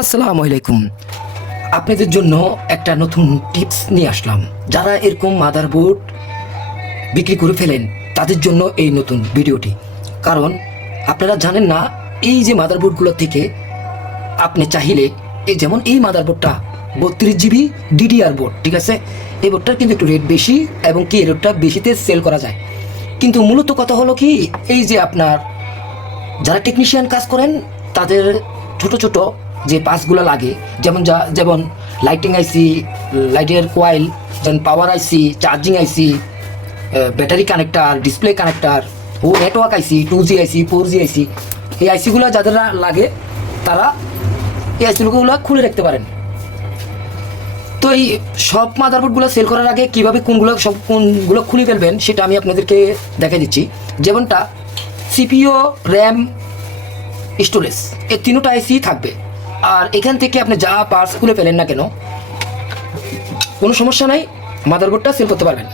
আসসালামু আলাইকুম। আপনাদের জন্য একটা নতুন টিপস নিয়ে আসলাম। যারা এরকম মাদারবোর্ড বিক্রি করে ফেলেন তাদের জন্য এই নতুন ভিডিওটি। কারণ আপনারা জানেন না, এই যে মাদারবোর্ডগুলো থেকে আপনি চাইলে যেমন এই মাদারবোর্ডটা 32 GB DDR বোর্ড, ঠিক আছে। এই বোর্ডটার কিন্তু একটু রেট বেশি এবং কি রেটটা বেশিতে সেল করা যায়। কিন্তু মূলত কথা হলো কি, এই যে আপনার যারা টেকনিশিয়ান কাজ করেন তাদের ছোট ছোট যে পার্টসগুলো লাগে, যেমন লাইটিং আইসি, লাইটের কোয়াইল, যেমন power IC, charging IC, battery connector, display connector ও network IC, 2G IC, 4G IC, এই আইসিগুলো যাদের লাগে তারা এই আইসিগুলো খুলে রাখতে পারেন। তো এই সব মাদারবোর্ডগুলো সেল করার আগে কীভাবে কোনগুলো খুলে ফেলবেন সেটা আমি আপনাদেরকে দেখা দিচ্ছি। যেমনটা সিপিইউ, র্যাম, স্টোরেজ, এই তিনটা আইসি থাকবে। আর এখান থেকে আপনি যা পার্টস খুলে ফেলেন না কেন, কোনো সমস্যা নাই, মাদারবোর্ডটা সেল করতে পারবেন।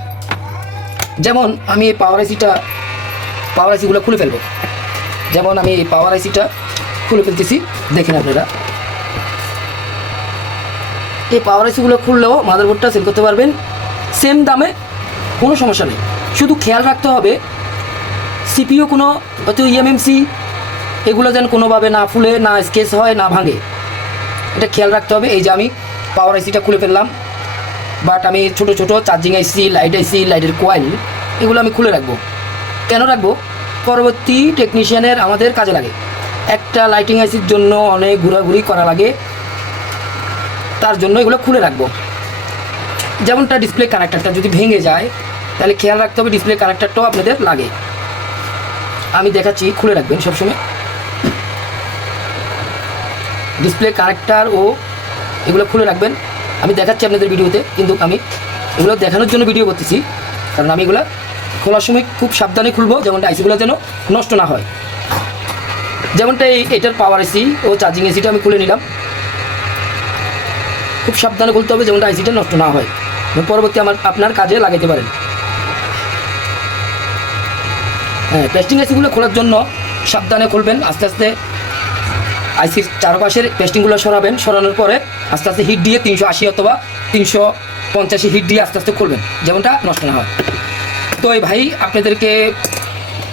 যেমন আমি এই পাওয়ার আইসিগুলো খুলে ফেলবো। যেমন আমি এই পাওয়ার আইসিটা খুলে ফেলতেছি, দেখেন আপনারা। এই পাওয়ার আইসিগুলো খুললেও মাদারবোর্ডটা সেল করতে পারবেন সেম দামে, কোনো সমস্যা নেই। শুধু খেয়াল রাখতে হবে সিপিইউ কোনো হয়তো ইএমএমসি এগুলো যেন কোনোভাবে না ফুলে, না স্কেচ হয়, না ভাঙে, এটা খেয়াল রাখতে হবে। এই যে আমি পাওয়ার আইসিটা খুলে ফেললাম, বাট আমি ছোট ছোট চার্জিং আইসি, লাইটের কোয়াইল এগুলো আমি খুলে রাখবো। কেন রাখবো? পরবর্তী টেকনিশিয়ানের আমাদের কাজে লাগে। একটা লাইটিং আইসির জন্য অনেক ঘোরাঘুরি করা লাগে, তার জন্য এগুলো খুলে রাখবো। যেমনটা ডিসপ্লে কানেক্টারটা যদি ভেঙে যায় তাহলে খেয়াল রাখতে হবে ডিসপ্লে কানেক্টারটাও আপনাদের লাগে। আমি দেখাচ্ছি, খুলে রাখবেন সবসময় ডিসপ্লে কানেক্টার ও এগুলো খুলে রাখবেন। আমি দেখাচ্ছি আপনাদের ভিডিওতে, কিন্তু আমি এগুলো দেখানোর জন্য ভিডিও করতেছি, কারণ আমি এগুলো খোলার সময় খুব সাবধানে খুলবো, যেমনটা আইসিগুলো যেন নষ্ট না হয়। যেমনটা এটার পাওয়ার আইসি ও চার্জিং আইসিটা আমি খুলে নিলাম। খুব সাবধানে খুলতে হবে, যেমনটা আইসিটা নষ্ট না হয়, পরবর্তী আপনার কাজে লাগাইতে পারেন। হ্যাঁ, পেস্টিং আইসিগুলো খোলার জন্য সাবধানে খুলবেন। আস্তে আস্তে আইসির চারপাশের পেস্টিংগুলো সরানোর পরে আস্তে আস্তে হিট দিয়ে 380 অথবা 385 হিট দিয়ে আস্তে আস্তে খুলবেন, যেমনটা নষ্ট না হয়। তো এই ভাই, আপনাদেরকে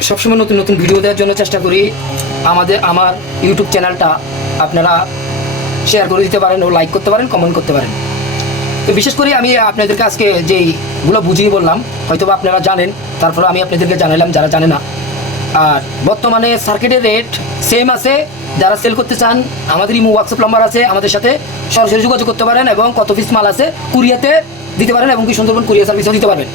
সবসময় নতুন নতুন ভিডিও দেওয়ার জন্য চেষ্টা করি। আমার ইউটিউব চ্যানেলটা আপনারা শেয়ার করে দিতে পারেন ও লাইক করতে পারেন, কমেন্ট করতে পারেন। তো বিশেষ করে আমি আপনাদেরকে আজকে যেইগুলো বুঝিয়ে বললাম হয়তো বা আপনারা জানেন, তারপরে আমি আপনাদেরকে জানালাম যারা জানে না। আর বর্তমানে সার্কিটের রেট সেম আছে। যারা সেল করতে চান আমাদের ইমো হোয়াটসঅ্যাপ নাম্বার আছে, আমাদের সাথে সরাসরি যোগাযোগ করতে পারেন এবং কত পিস মাল আছে কুরিয়াতে দিতে পারেন এবং কি সুন্দরবন কুরিয়ার সার্ভিসও দিতে পারবেন।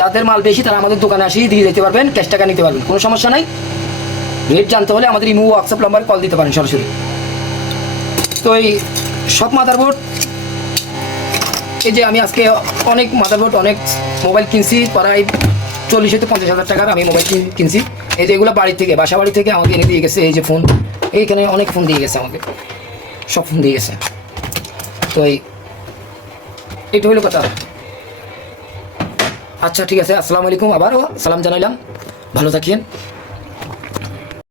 যাদের মাল বেশি তারা আমাদের দোকানে আসি দিয়ে দিতে পারবেন, ক্যাশ টাকা নিতে পারবেন, কোনো সমস্যা নাই। রেট জানতে হলে আমাদের ইমো হোয়াটসঅ্যাপ নাম্বারে কল দিতে পারেন সরাসরি। তো এই সব মাদারবোর্ড, এই যে আমি আজকে অনেক মোবাইল কিনছি, প্রায় 40 থেকে 50 হাজার টাকার আমি মোবাইল কিনছি। এই যে এগুলো বাসা বাড়ি থেকে আমাকে এনে দিয়ে গেছে। এই যে ফোন, এইখানে অনেক ফোন দিয়ে গেছে আমাকে, সব ফোন দিয়ে গেছে। তো এইটা হইলো কথা। আচ্ছা, ঠিক আছে, আসসালামু আলাইকুম, আবারও সালাম জানাইলাম, ভালো থাকেন।